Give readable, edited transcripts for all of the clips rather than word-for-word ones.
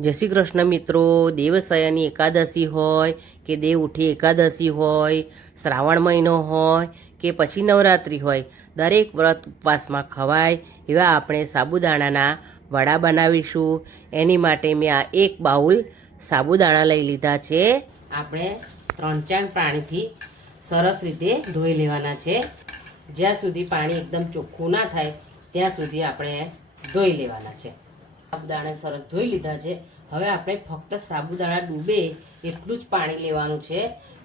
જય શ્રી કૃષ્ણ મિત્રો. દેવસયાની એકાદશી હોય કે દેવ ઉઠી એકાદશી હોય, શ્રાવણ મહિનો હોય કે પછી નવરાત્રિ હોય, દરેક વ્રત ઉપવાસમાં ખવાય એવા આપણે સાબુદાણાના વડા બનાવીશું. એની માટે મેં આ એક બાઉલ સાબુદાણા લઈ લીધા છે. આપણે 3-4 પાણીથી સરસ રીતે ધોઈ લેવાના છે. જ્યાં સુધી પાણી એકદમ ચોખ્ખું ના થાય ત્યાં સુધી આપણે ધોઈ લેવાના છે. સાબુદાણા સરસ ધોઈ લીધા છે. હવે આપણે ફક્ત સાબુદાણા ડૂબે એટલું જ પાણી લેવાનું છે.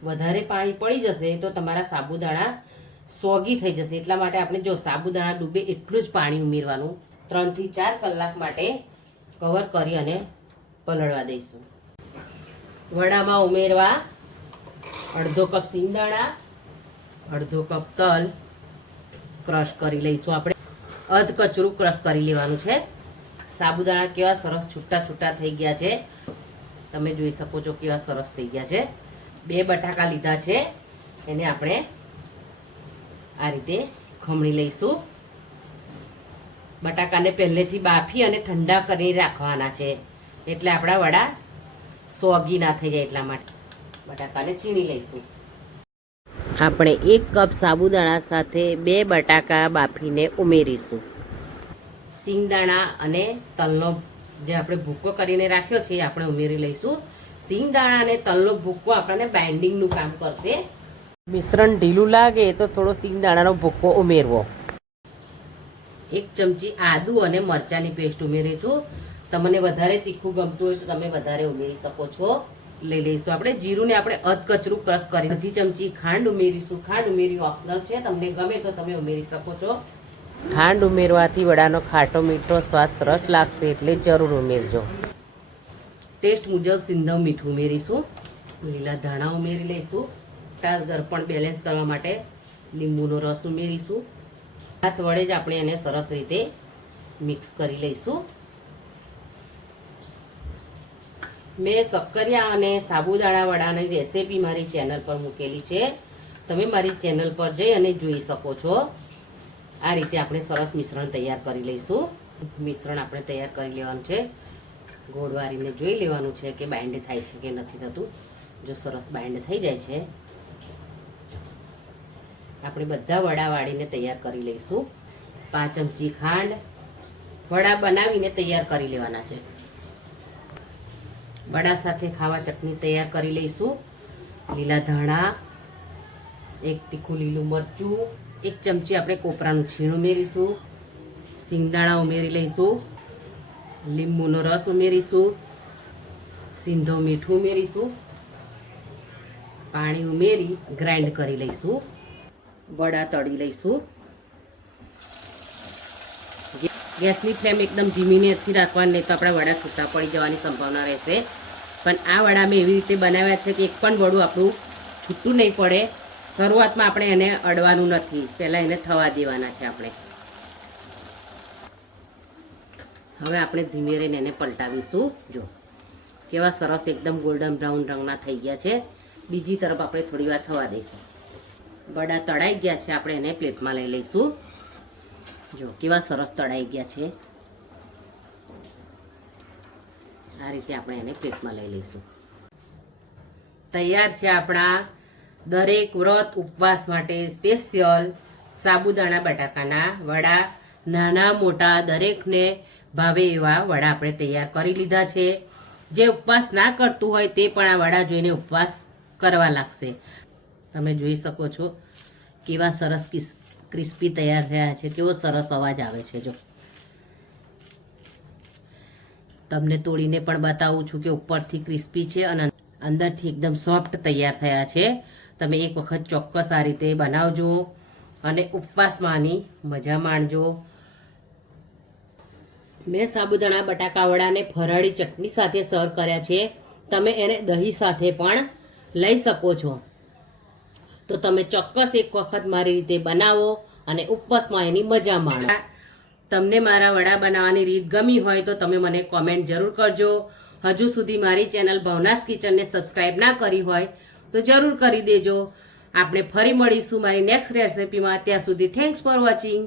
વધારે પાણી પડી જશે તો તમારા સાબુદાણા સોગી થઈ જશે. એટલા માટે આપણે જો સાબુદાણા ડૂબે એટલું જ પાણી ઉમેરવાનું. 3 થી 4 કલાક માટે કવર કરી અને પલળવા દઈશું. વડામાં ઉમેરવા અડધો કપ સિંગદાણા, અડધો કપ તલ ક્રશ કરી લઈશું. આપણે અધ કચરું ક્રશ કરી લેવાનું છે. સાબુદાણા કેવા સરસ છૂટા છૂટા થઈ ગયા છે, તમે જોઈ શકો છો કેવા સરસ થઈ ગયા છે. 2 બટાકા લીધા છે, એને આપણે આ રીતે ખમણી લઈશું. બટાકાને પહેલેથી બાફી અને ઠંડા કરી રાખવાના છે, એટલે આપણા વડા સોગી ના થઈ જાય. એટલા માટે બટાકાને ચીણી લઈશું. આપણે 1 કપ સાબુદાણા સાથે 2 બટાકા બાફીને ઉમેરીશું. સિંગદાણા અને તલનો જે આપણે ભૂકો કરીને રાખ્યો છે એ આપણે ઉમેરી લઈશું. સિંગદાણા અને તલનો ભૂકો આપણને બાઇન્ડિંગનું કામ કરશે. મિશ્રણ ઢીલું લાગે તો થોડો સિંગદાણાનો ભૂકો ઉમેરવો. 1 ચમચી આદુ અને મરચાંની પેસ્ટ ઉમેરીશું. તમને વધારે તીખું ગમતું હોય તો તમે વધારે ઉમેરી શકો છો. લઈ લઈશું આપણે જીરુંને આપણે અધ કચરું ક્રશ કરી. અડધી ચમચી ખાંડ ઉમેરીશું. ખાંડ ઉમેરી ઓપ્શનલ છે, તમને ગમે તો તમે ઉમેરી શકો છો. ખાંડ ઉમેરવાથી વડાનો ખાટો મીઠો સ્વાદ સરસ લાગશે, એટલે જરૂર ઉમેરજો. ટેસ્ટ મુજબ સિંધવ મીઠું ઉમેરીશું. લીલા ધાણા ઉમેરી લઈશું. ટાસ ગરપણ બેલેન્સ કરવા માટે લીંબુનો રસ ઉમેરીશું. હાથ વડે જ આપણે એને સરસ રીતે મિક્સ કરી લઈશું. મેં શક્કરિયા અને સાબુદાણા વડાની રેસીપી મારી ચેનલ પર મૂકેલી છે, તમે મારી ચેનલ પર જઈ અને જોઈ શકો છો. આ રીતે આપણે સરસ મિશ્રણ તૈયાર કરી લઈશું. મિશ્રણ આપણે તૈયાર કરી લેવાનું છે. ગોળ વાળીને જોઈ લેવાનું છે કે બાઇન્ડ થાય છે કે નથી થતું. જો સરસ બાઇન્ડ થઈ જાય છે, આપણે બધા વડા વાળીને તૈયાર કરી લઈશું. 5 ચમચી ખાંડ, વડા બનાવીને તૈયાર કરી લેવાના છે. વડા સાથે ખાવા ચટણી તૈયાર કરી લઈશું. લીલા ધાણા, 1 તીખું લીલું મરચું, 1 ચમચી આપણે કોપરાનું છીણ ઉમેરીશું. સિંગદાણા ઉમેરી લઈશું. લીંબુનો રસ ઉમેરીશું. સિંધવ મીઠું ઉમેરીશું. પાણી ઉમેરી ગ્રાઇન્ડ કરી લઈશું. વડા તળી લઈશું. ગેસની ફ્લેમ એકદમ ધીમી નથી રાખવાની, નહીં તો આપણા વડા છૂટા પડી જવાની સંભાવના રહેશે. પણ આ વડા મેં એવી રીતે બનાવ્યા છે કે એક પણ વડું આપણું છૂટું નહીં પડે. શરૂઆતમાં આપણે એને અડવાનું નથી, પહેલાં એને થવા દેવાના છે આપણે. હવે આપણે ધીમે રહીને એને પલટાવીશું. જો કેવા સરસ એકદમ ગોલ્ડન બ્રાઉન રંગના થઈ ગયા છે. બીજી તરફ આપણે થોડી વાર થવા દઈશું. વડા તળાઈ ગયા છે, આપણે એને પ્લેટમાં લઈ લઈશું. જો કેવા સરસ તળાઈ ગયા છે. આ રીતે આપણે એને પ્લેટમાં લઈ લઈશું. તૈયાર છે આપણા દરેક વ્રત ઉપવાસ માટે સ્પેશિયલ સાબુદાણા બટાકાના વડા. નાના મોટા દરેકને ભાવે એવા વડા આપણે તૈયાર કરી લીધા છે. જે ઉપવાસ ના કરતું હોય તે પણ આ વડા જોઈને ઉપવાસ કરવા લાગશે. તમે જોઈ શકો છો કેવા સરસ ક્રિસ્પી તૈયાર થયા છે. કેવો સરસ અવાજ આવે છે. જો તમને તોડીને પણ બતાવું છું કે ઉપરથી ક્રિસ્પી છે અને અંદરથી એકદમ સોફ્ટ તૈયાર થયા છે. તમે એક વખત ચોક્કસ આ રીતે બનાવજો અને ઉપવાસમાં આની મજા માણજો. મેં સાબુદાણા બટાકા વડાને ફરાળી ચટણી સાથે સર્વ કર્યા છે. તમે એને દહીં સાથે પણ લઈ શકો છો. તો તમે ચોક્કસ એક વખત મારી રીતે બનાવો અને ઉપવાસમાં એની મજા માણો. તમને મારા વડા બનાવવાની રીત ગમી હોય તો તમે મને કોમેન્ટ જરૂર કરજો. હજુ સુધી મારી ચેનલ ભવનાસ કિચનને સબસ્ક્રાઈબ ના કરી હોય તો જરૂર કરી દેજો. આપણે ફરી મળીશું મારી નેક્સ્ટ રેસિપીમાં. ત્યાં સુધી થેન્ક્સ ફોર વોચિંગ.